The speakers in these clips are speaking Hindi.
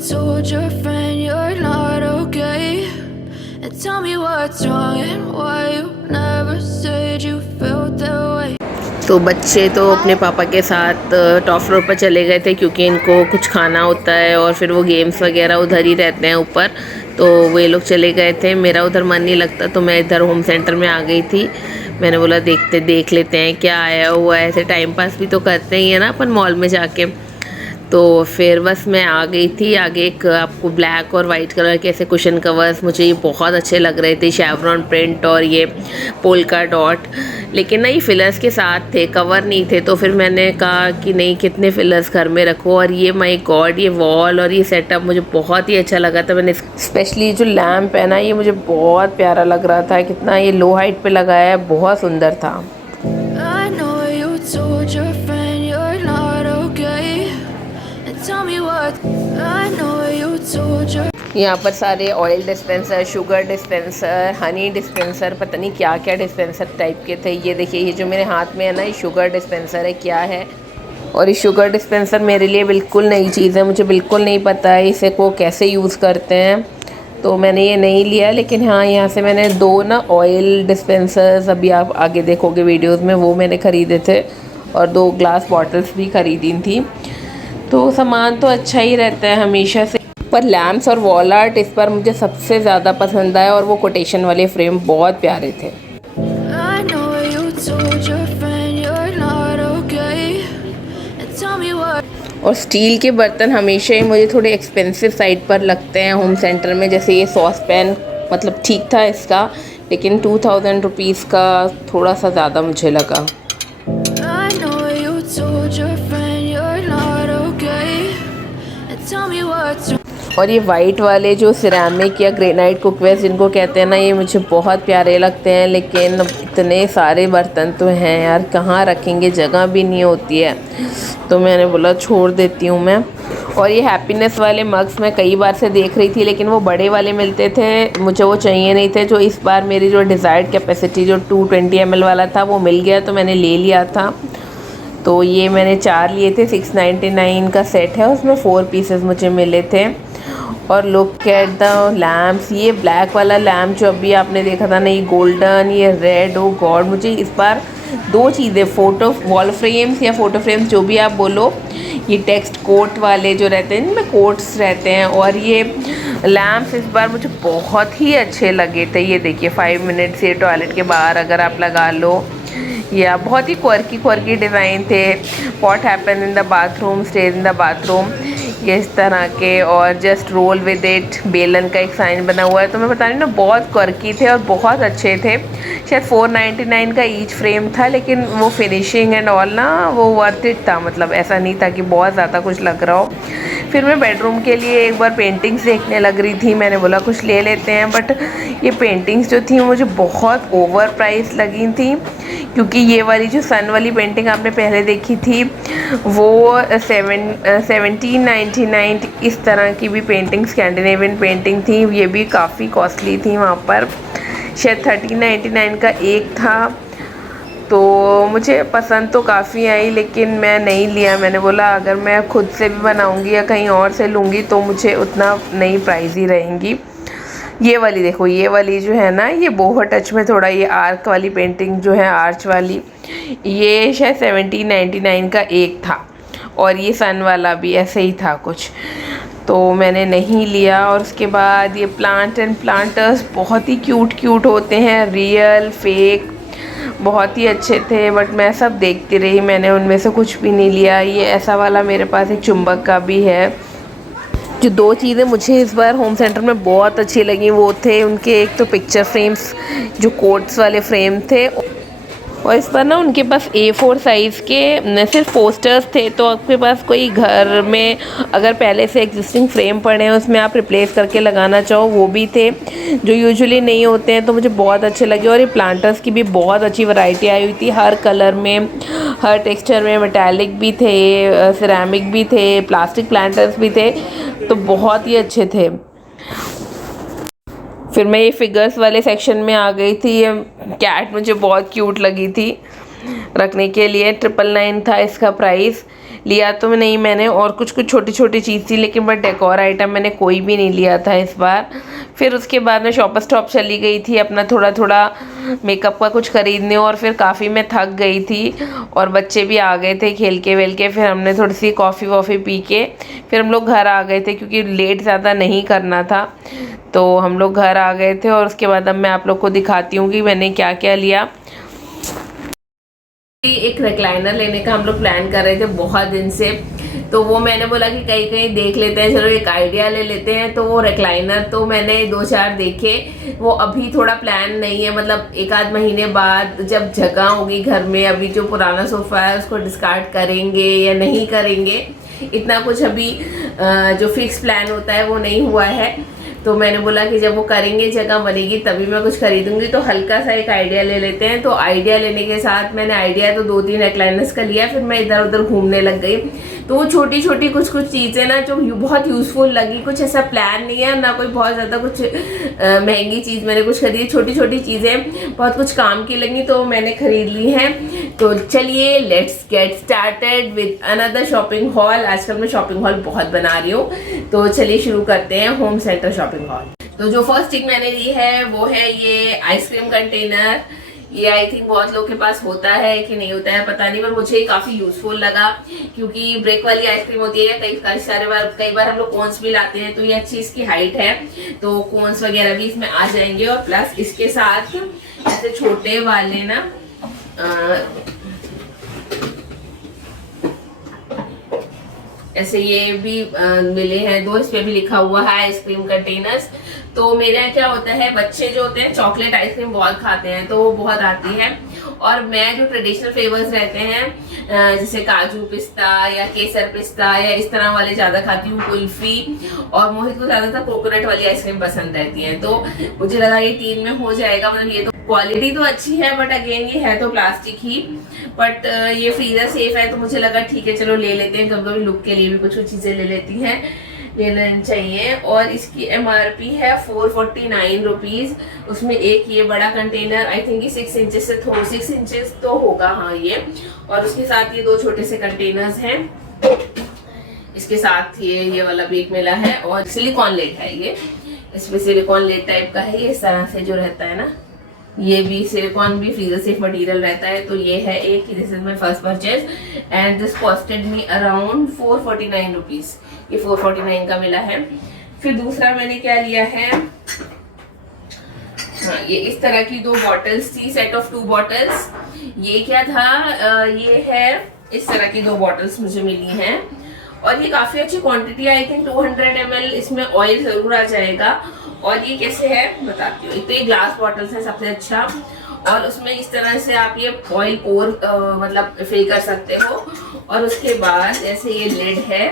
told your friend you're not okay? And tell me what's wrong and why you never said you felt that way. तो बच्चे तो अपने पापा के साथ टॉप फ्लोर पर चले गए थे क्योंकि इनको कुछ खाना होता है और फिर वो गेम्स वगैरह उधर ही रहते हैं ऊपर। तो वे लोग चले गए थे, मेरा उधर मन नहीं लगता तो मैं इधर होम सेंटर में आ गई थी। मैंने बोला देख लेते हैं क्या आया हुआ है, ऐसे टाइम पास भी तो करते ही है ना अपन मॉल में जाके। तो फिर बस मैं आ गई थी। आगे एक आपको ब्लैक और वाइट कलर के ऐसे कुशन कवर्स मुझे ये बहुत अच्छे लग रहे थे, शेवरॉन प्रिंट और ये पोल्का डॉट। लेकिन ना ये फिलर्स के साथ थे, कवर नहीं थे। तो फिर मैंने कहा कि नहीं कितने फिलर्स घर में रखो। और ये माय गॉड, ये वॉल और ये सेटअप मुझे बहुत ही अच्छा लगा था। मैंने स्पेशली जो लैम्प है ना, ये मुझे बहुत प्यारा लग रहा था। कितना ये लो हाइट पे लगाया है, बहुत सुंदर था। I know you told your friend you're not okay. And tell me what. I know you told your. यहाँ पर सारे oil dispenser, sugar dispenser, Honey dispenser, पता नहीं क्या क्या डिस्पेंसर टाइप के थे। ये देखिए, ये जो मेरे हाथ में है ना, ये शुगर डिस्पेंसर है, क्या है। और ये शुगर डिस्पेंसर मेरे लिए बिल्कुल नई चीज़ है, मुझे बिल्कुल नहीं पता है इसे को कैसे यूज़ करते हैं। तो मैंने ये नहीं लिया। लेकिन हाँ, यहाँ से मैंने 2 ना ऑयल डिस्पेंसर्स, अभी आप आगे देखोगे वीडियोज़ में, वो मैंने ख़रीदे थे। और 2 ग्लास बॉटल्स भी ख़रीदी थी। तो सामान तो अच्छा ही रहता है हमेशा से, पर लैम्प्स और वॉल आर्ट इस बार मुझे सबसे ज़्यादा पसंद आया। और वो कोटेशन वाले फ्रेम बहुत प्यारे थे। I know you told your friend you're not okay. And tell me what. और स्टील के बर्तन हमेशा ही मुझे थोड़े एक्सपेंसिव साइड पर लगते हैं होम सेंटर में। जैसे ये सॉस पैन, मतलब ठीक था इसका, लेकिन 2000 रुपीज़ का थोड़ा सा ज़्यादा मुझे लगा। I know you told your friend you're not okay. And tell me what's wrong. और ये वाइट वाले जो सिरेमिक या ग्रेनाइट कुकवेयर जिनको कहते हैं ना, ये मुझे बहुत प्यारे लगते हैं। लेकिन इतने सारे बर्तन तो हैं यार, कहाँ रखेंगे, जगह भी नहीं होती है। तो मैंने बोला छोड़ देती हूँ मैं। और ये हैप्पीनेस वाले मग्स मैं कई बार से देख रही थी, लेकिन वो बड़े वाले मिलते थे, मुझे वो चाहिए नहीं थे। जो इस बार मेरी जो डिज़ायर्ड कैपेसिटी जो 220 ml वाला था वो मिल गया, तो मैंने ले लिया था। तो ये मैंने 4 लिए थे, 699 का सेट है, उसमें 4 पीसेस मुझे मिले थे। और लुक एट द लैम्प्स, ये ब्लैक वाला लैम्प जो अभी आपने देखा था ना, ये गोल्डन, ये रेड। ओ गॉड, मुझे इस बार 2 चीज़ें, फ़ोटो वॉल फ्रेम्स या फ़ोटो फ्रेम्स जो भी आप बोलो, ये टेक्स्ट कोट वाले जो रहते हैं, इनमें कोट्स रहते हैं, और ये लैम्प्स इस बार मुझे बहुत ही अच्छे लगे थे। ये देखिए 5 मिनट्स ये टॉयलेट के बाहर अगर आप लगा लो, या बहुत ही क्वर्की डिज़ाइन थे। What happen in the bathroom stage in the bathroom, ये इस तरह के। और जस्ट रोल विद इट, बेलन का एक साइन बना हुआ है। तो मैं बता रही हूँ ना, बहुत क्वर्की थे और बहुत अच्छे थे। शायद 499 का ईच फ्रेम था, लेकिन वो फिनिशिंग एंड ऑल ना, वो वर्थ इट था। मतलब ऐसा नहीं था कि बहुत ज़्यादा कुछ लग रहा हो। फिर मैं बेडरूम के लिए एक बार पेंटिंग्स देखने लग रही थी, मैंने बोला कुछ ले लेते हैं। बट ये पेंटिंग्स जो थी मुझे बहुत ओवर प्राइस लगी थी, क्योंकि ये वाली जो सन वाली पेंटिंग आपने पहले देखी थी वो 1799 इस तरह की भी पेंटिंग, स्कैंडिनेवियन पेंटिंग थी। ये भी काफ़ी कॉस्टली थी वहाँ पर, शायद 1399 का एक था। तो मुझे पसंद तो काफ़ी आई, लेकिन मैं नहीं लिया। मैंने बोला अगर मैं खुद से भी बनाऊंगी या कहीं और से लूँगी तो मुझे उतना नई प्राइस ही रहेंगी। ये वाली देखो, ये वाली जो है ना, ये बोहो टच में थोड़ा ये आर्क वाली पेंटिंग जो है, आर्च वाली, ये शायद 1799 का एक था। और ये सन वाला भी ऐसे ही था कुछ, तो मैंने नहीं लिया। और उसके बाद ये प्लांट एंड प्लांटर्स बहुत ही क्यूट होते हैं, रियल फेक, बहुत ही अच्छे थे। बट मैं सब देखती रही, मैंने उनमें से कुछ भी नहीं लिया। ये ऐसा वाला मेरे पास एक चुंबक का भी है। जो 2 चीज़ें मुझे इस बार होम सेंटर में बहुत अच्छी लगी वो थे उनके, एक तो पिक्चर फ्रेम्स जो कोट्स वाले फ्रेम थे, और इस बार ना उनके पास A4 साइज़ के सिर्फ पोस्टर्स थे। तो आपके पास कोई घर में अगर पहले से एग्जिस्टिंग फ्रेम पड़े हैं, उसमें आप रिप्लेस करके लगाना चाहो, वो भी थे, जो यूजुअली नहीं होते हैं। तो मुझे बहुत अच्छे लगे। और ये प्लांटर्स की भी बहुत अच्छी वैरायटी आई हुई थी, हर कलर में, हर टेक्सचर में। मेटालिक भी थे, सिरेमिक भी थे, प्लास्टिक प्लांटर्स भी थे, तो बहुत ही अच्छे थे। फिर मैं ये फिगर्स वाले सेक्शन में आ गई थी। ये कैट मुझे बहुत क्यूट लगी थी रखने के लिए, 999 था इसका प्राइस। लिया तो नहीं मैंने, और कुछ कुछ छोटी छोटी चीज़ थी, लेकिन बट डेकोर आइटम मैंने कोई भी नहीं लिया था इस बार। फिर उसके बाद मैं शॉपर स्टॉप चली गई थी अपना थोड़ा थोड़ा मेकअप का कुछ ख़रीदने, और फिर काफ़ी मैं थक गई थी और बच्चे भी आ गए थे खेल के वेल के। फिर हमने थोड़ी सी कॉफ़ी वॉफ़ी पी के फिर हम लोग घर आ गए थे, क्योंकि लेट ज़्यादा नहीं करना था, तो हम लोग घर आ गए थे। और उसके बाद अब मैं आप लोग को दिखाती हूँ कि मैंने क्या क्या लिया। एक रिक्लाइनर लेने का हम लोग प्लान कर रहे थे बहुत दिन से, तो वो मैंने बोला कि कहीं कहीं देख लेते हैं, चलो एक आइडिया ले लेते हैं। तो वो रिक्लाइनर तो मैंने 2-4 देखे, वो अभी थोड़ा प्लान नहीं है, मतलब 1-आध महीने बाद जब जगह होगी घर में। अभी जो पुराना सोफा है उसको डिस्कार्ड करेंगे या नहीं करेंगे, इतना कुछ अभी जो फिक्स प्लान होता है वो नहीं हुआ है। तो मैंने बोला कि जब वो करेंगे, जगह बनेगी, तभी मैं कुछ खरीदूंगी। तो हल्का सा एक आइडिया ले लेते हैं। तो आइडिया लेने के साथ मैंने आइडिया तो 2-3 रिक्लाइनर्स का लिया, फिर मैं इधर उधर घूमने लग गई। तो वो छोटी छोटी कुछ कुछ चीज़ें ना जो बहुत यूज़फुल लगी, कुछ ऐसा प्लान नहीं है ना, कोई बहुत ज़्यादा कुछ महंगी चीज़ मैंने कुछ खरीदी, छोटी छोटी चीज़ें बहुत कुछ काम की लगी तो मैंने खरीद ली हैं। तो चलिए let's get started with another shopping hall. आजकल मैं शॉपिंग हॉल बहुत बना रही हूँ, तो चलिए शुरू करते हैं होम सेंटर शॉपिंग हॉल। तो जो फर्स्ट थिंग मैंने ली है वो है ये आइसक्रीम कंटेनर। ये आई थिंक बहुत लोग के पास होता है कि नहीं होता है पता नहीं, पर मुझे काफी यूजफुल लगा, क्योंकि ब्रेक वाली आइसक्रीम होती है, कई बार हम लोग कोन्स भी लाते हैं, तो ये अच्छी इसकी हाइट है, तो कोन्स वगैरह भी इसमें आ जाएंगे। और प्लस इसके साथ ऐसे छोटे वाले ना ऐसे ये भी मिले हैं 2, इस पे भी लिखा हुआ है आइसक्रीम कंटेनर्स। तो मेरे यहाँ क्या होता है, बच्चे जो होते हैं चॉकलेट आइसक्रीम बहुत खाते हैं, तो वो बहुत आती है। और मैं जो ट्रेडिशनल फ्लेवर्स रहते हैं जैसे काजू पिस्ता या केसर पिस्ता या इस तरह वाले ज्यादा खाती हूँ, कुल्फी। और मोहित को ज्यादातर कोकोनट वाली आइसक्रीम पसंद रहती है, तो मुझे लगा ये 3 में हो जाएगा। मतलब ये तो क्वालिटी तो अच्छी है, बट अगेन ये है तो प्लास्टिक ही, बट ये फ्रीजर सेफ है, तो मुझे लगा ठीक है चलो ले लेते हैं, कभी कभी लुक के लिए भी कुछ चीजें ले लेती हैं, ले लेनी चाहिए। और इसकी MRP है 449 रुपीज। उसमें एक ये बड़ा कंटेनर, आई थिंक ये 6 इंचेस से 6 इंचेस तो होगा, हाँ ये। और उसके साथ ये 2 छोटे से कंटेनर्स हैं, इसके साथ ये वाला भी एक मिला है। और सिलिकॉन लेड है ये, इसमें सिलिकॉन लेड टाइप का है, ये इस तरह से जो रहता है ना, ये भी सिलिकॉन भी फ्रीजर सेफ मटेरियल रहता है। तो ये है एक, this is my first purchase and this costed me around 449 rupees. ये 449 का मिला है। फिर दूसरा मैंने क्या लिया है, हाँ ये इस तरह की 2 बॉटल्स थी, सेट ऑफ 2 बॉटल्स। ये क्या था, ये है इस तरह की 2 बॉटल्स मुझे मिली हैं, और ये काफी अच्छी क्वांटिटी है, आई थिंक 200 ml इसमें ऑयल जरूर आ जाएगा। और ये कैसे है बताती हूँ। तो ये ग्लास बॉटल्स है सबसे अच्छा, और उसमें इस तरह से आप ये ऑयल पोर मतलब फिल कर सकते हो। और उसके बाद ऐसे ये लिड है,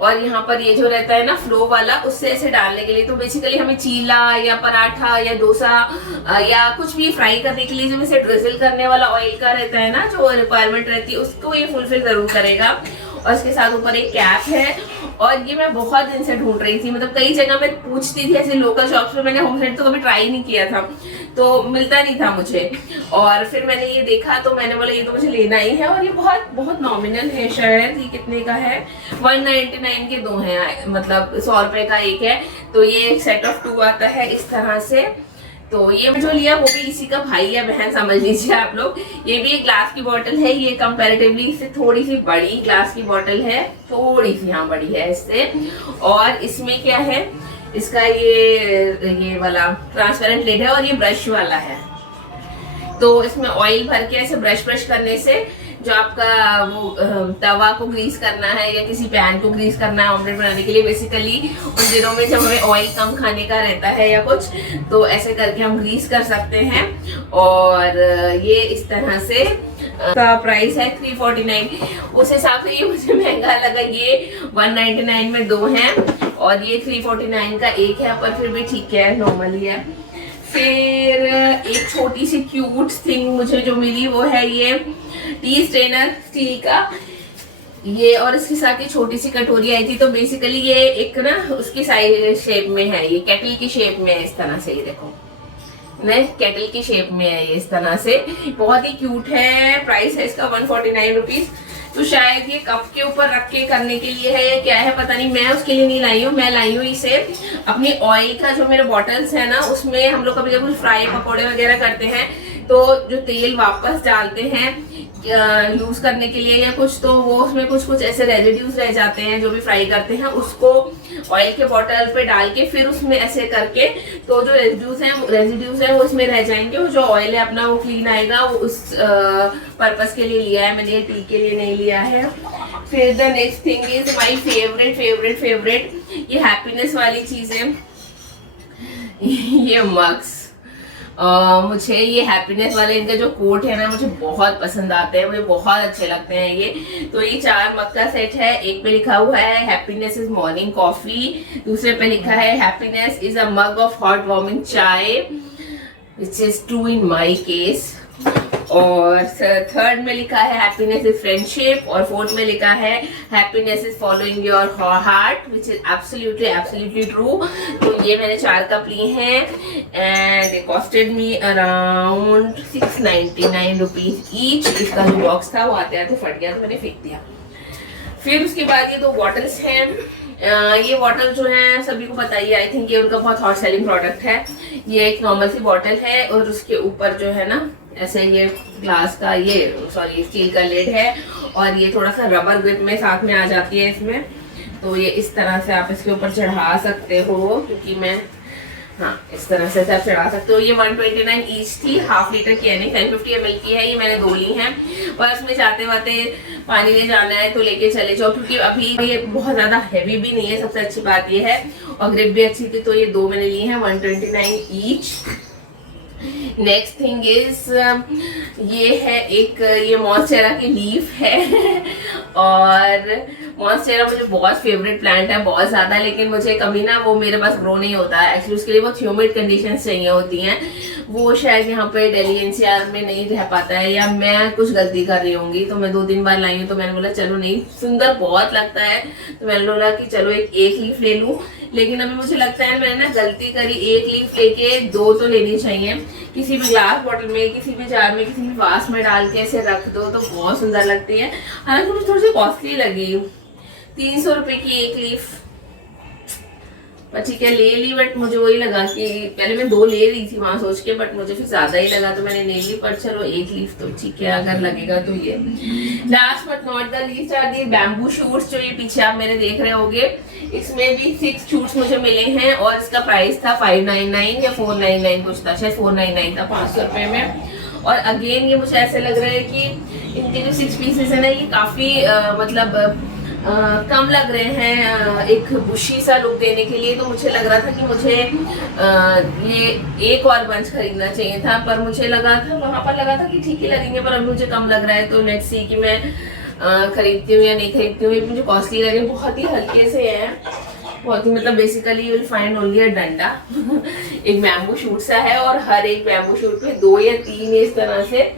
और यहाँ पर ये जो रहता है ना फ्लो वाला, उससे ऐसे डालने के लिए। तो बेसिकली हमें चीला या पराठा या डोसा या कुछ भी फ्राई करने के लिए जब इसे ड्रिजल करने वाला ऑयल का रहता है ना, जो रिक्वायरमेंट रहती है, उसको ये फुलफिल जरूर करेगा। और इसके साथ ऊपर एक कैप है, और ये मैं बहुत दिन से ढूंढ रही थी, मतलब कई जगह मैं पूछती थी ऐसे लोकल शॉप्स पे, मैंने होम सेंटर तो कभी ट्राई नहीं किया था, तो मिलता नहीं था मुझे। और फिर मैंने ये देखा, तो मैंने बोला ये तो मुझे लेना ही है। और ये बहुत बहुत नॉमिनल है, शायद ये कितने का है, 199 के 2 हैं, मतलब 100 रुपए का एक है। तो ये एक सेट ऑफ 2 आता है इस तरह से। तो ये जो लिया वो भी इसी का भाई या बहन समझ लीजिए आप लोग। ये भी एक ग्लास की बोतल है, ये कंपैरेटिवली इससे थोड़ी सी बड़ी ग्लास की बोतल है, थोड़ी सी हाँ बड़ी है इससे। और इसमें क्या है, इसका ये वाला ट्रांसपेरेंट लिड है, और ये ब्रश वाला है। तो इसमें ऑयल भर के ऐसे ब्रश करने से जो आपका वो तवा को ग्रीस करना है या किसी पैन को ग्रीस करना है ऑमलेट बनाने के लिए, बेसिकली उन दिनों में जब हमें ऑयल कम खाने का रहता है या कुछ, तो ऐसे करके हम ग्रीस कर सकते हैं। और ये इस तरह से का प्राइस है 349। उस हिसाब से ये मुझे महंगा लगा, ये 199 में 2 हैं, और ये 349 का एक है, पर फिर भी ठीक है, नॉर्मल ही है। फिर एक छोटी सी क्यूट थिंग मुझे जो मिली वो है ये टी स्ट्रेनर स्टील का, ये। और इसके साथ ये छोटी सी कटोरी आई थी। तो बेसिकली ये एक ना उसकी साइज शेप में है, ये केटल की शेप में है इस तरह से, ये देखो नहीं केटल की शेप में है ये इस तरह से, बहुत ही क्यूट है। प्राइस है इसका 149 रुपीज। तो शायद ये कप के ऊपर रख के करने के लिए है या क्या है पता नहीं। मैं उसके लिए नहीं लाई हूँ, मैं लाई हूँ इसे अपनी ऑयल का जो मेरे बॉटल्स है ना, उसमें हम लोग कभी कभी फ्राई पकौड़े वगैरह करते हैं तो जो तेल वापस डालते हैं यूज करने के लिए या कुछ, तो वो उसमें कुछ ऐसे रेजिड्यूज रह जाते हैं जो भी फ्राई करते हैं, उसको ऑयल के बॉटल पे डाल के फिर उसमें ऐसे करके, तो जो रेजिड्यूज है वो उसमें रह जाएंगे, वो जो ऑयल है अपना वो क्लीन आएगा। वो उस पर्पस के लिए लिया है मैंने, ये टी के लिए नहीं लिया है। फिर the next thing is my favourite ये हैप्पीनेस वाली चीज है, ये मग्स। मुझे ये हैप्पीनेस वाले इनका जो कोट है ना मुझे बहुत पसंद आते हैं, मुझे बहुत अच्छे लगते हैं ये। तो ये 4 मग का सेट है। एक पे लिखा हुआ है हैप्पीनेस इज मॉर्निंग कॉफी, दूसरे पे लिखा है happiness is a mug of hot warming chai, which is true in my case. और थर्ड में लिखा है हैप्पीनेस इज फ्रेंडशिप, और फोर्थ में लिखा है happiness is following your heart, which is absolutely true. तो ये मैंने 4 कप लिए हैं and it costed me around 699 rupees each. इसका जो बॉक्स था वो आते आते फट गया तो मैंने फेंक दिया। फिर उसके बाद ये 2 बॉटल्स हैं। ये बॉटल जो है सभी को पता ही, आई थिंक ये उनका बहुत हॉट सेलिंग प्रोडक्ट है। ये एक नॉर्मल सी बॉटल है और उसके ऊपर जो है ना ऐसे ये ग्लास का स्टील का लिड है, और ये थोड़ा सा रबर ग्रिप में साथ में आ जाती है इसमें। तो ये इस तरह से आप इसके ऊपर चढ़ा सकते हो, क्योंकि मैं इस तरह से आप चढ़ा सकते हो। ये 129 ईच थी, हाफ लीटर की है नहीं, 1050 ml की है। ये मैंने 2 ली हैं, बस में जाते वाते पानी ले जाना है तो लेके चले जाओ, क्योंकि अभी ये बहुत ज्यादा हैवी भी नहीं है, सबसे अच्छी बात ये है, और ग्रिप भी अच्छी थी। तो ये 2 मैंने ली हैं 129 ईच। नेक्स्ट थिंग इज ये है एक ये मॉन्स्टेरा की लीफ है और मॉन्स्टेरा मुझे बहुत फेवरेट प्लांट है, बहुत ज्यादा, लेकिन मुझे कभी ना वो मेरे पास ग्रो नहीं होता है। एक्चुअली उसके लिए बहुत ह्यूमिड कंडीशंस चाहिए होती हैं, वो शायद यहाँ पे दिल्ली एनसीआर में नहीं रह पाता है, या मैं कुछ गलती कर रही होंगी। तो मैं 2 दिन बाद लाई हूँ, तो मैंने बोला चलो नहीं, सुंदर बहुत लगता है, तो मैंने बोला कि चलो एक लीफ ले लूँ। लेकिन अभी मुझे लगता है मैंने ना गलती करी, 1 लीफ लेके 2 तो लेनी चाहिए। किसी भी ग्लास बॉटल में, किसी भी जार में, किसी भी वास में डाल के ऐसे रख दो तो बहुत सुंदर लगती है। हालांकि मुझे थोड़ी सी कॉस्टली लगी, 300 रुपए की 1 लीफ, पर ठीक है ले ली। बट मुझे वही लगा कि पहले मैं 2 ले रही थी वहां सोच के, बट मुझे फिर ज्यादा ही लगा तो मैंने ले ली। पर चलो 1 लीफ तो ठीक है, अगर लगेगा तो ये। Last but not the least are the bamboo shoots, जो ये पीछे आप मेरे देख रहे होंगे। इसमें भी 6 शूट्स मुझे मिले हैं और इसका प्राइस था 599 या 499 कुछ था, शायद 499 था, 500 रुपए में। और अगेन ये मुझे ऐसे लग रहा है कि इनके जो 6 पीसेस है ना, ये काफी कम लग रहे हैं एक बुशी सा लुक देने के लिए। तो मुझे लग रहा था कि मुझे ये एक और बंच खरीदना चाहिए था, पर मुझे लगा था वहां पर लगा था कि ठीक ही लगेंगे, पर अब मुझे कम लग रहा है। तो लेट्स सी कि मैं खरीदती हूँ या नहीं खरीदती हूँ। ये मुझे कॉस्टली लगे, बहुत ही हल्के से हैं, बहुत ही मतलब basically you will find only अ डंडा एक बैम्बू शूट सा है, और हर एक बैम्बू शूट पे 2 या 3 इस तरह से,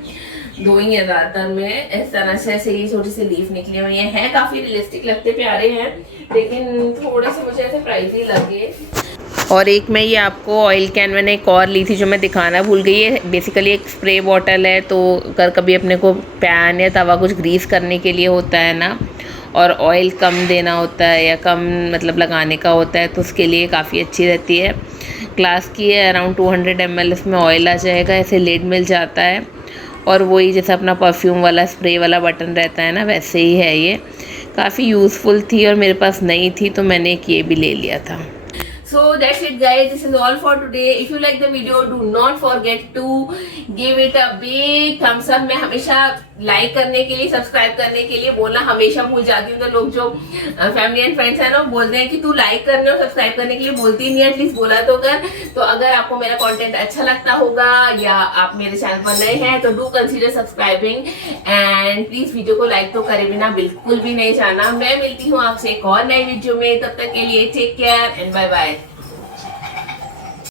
2 ही है ज्यादातर में, इस तरह से ऐसे ही छोटी सी लीफ निकली हुई है। काफी रियलिस्टिक लगते, प्यारे हैं, लेकिन थोड़े से मुझे ऐसे प्राइसी लगे। और एक मैं ये आपको ऑयल कैन मैंने एक और ली थी जो मैं दिखाना भूल गई है। बेसिकली एक स्प्रे बॉटल है, तो अगर कभी अपने को पैन या तवा कुछ ग्रीस करने के लिए होता है ना, और ऑयल कम देना होता है या कम मतलब लगाने का होता है, तो उसके लिए काफ़ी अच्छी रहती है। ग्लास की है, अराउंड 200 ml इसमें ऑयल आ जाएगा, ऐसे लिड मिल जाता है, और वही जैसे अपना परफ्यूम वाला स्प्रे वाला बटन रहता है ना, वैसे ही है ये। काफ़ी यूज़फुल थी और मेरे पास नहीं थी, तो मैंने एक ये भी ले लिया था। So that's it guys, this is all for today. If you like the video, do not forget to give it a big thumbs up. मैं हमेशा लाइक करने के लिए, सब्सक्राइब करने के लिए बोलना हमेशा भूल जाती हूँ। तो लोग जो फैमिली एंड फ्रेंड्स हैं ना, बोलते हैं कि तू लाइक करने और सब्सक्राइब करने के लिए बोलती नहीं है, एटलीस्ट बोला तो कर। तो अगर आपको मेरा कंटेंट अच्छा लगता होगा या आप मेरे चैनल पर नए हैं, तो do consider subscribing and please video को लाइक तो करे बिना बिल्कुल भी नहीं जाना। मैं मिलती हूँ आपसे एक और नई वीडियो में, तब तक के लिए take care and bye bye.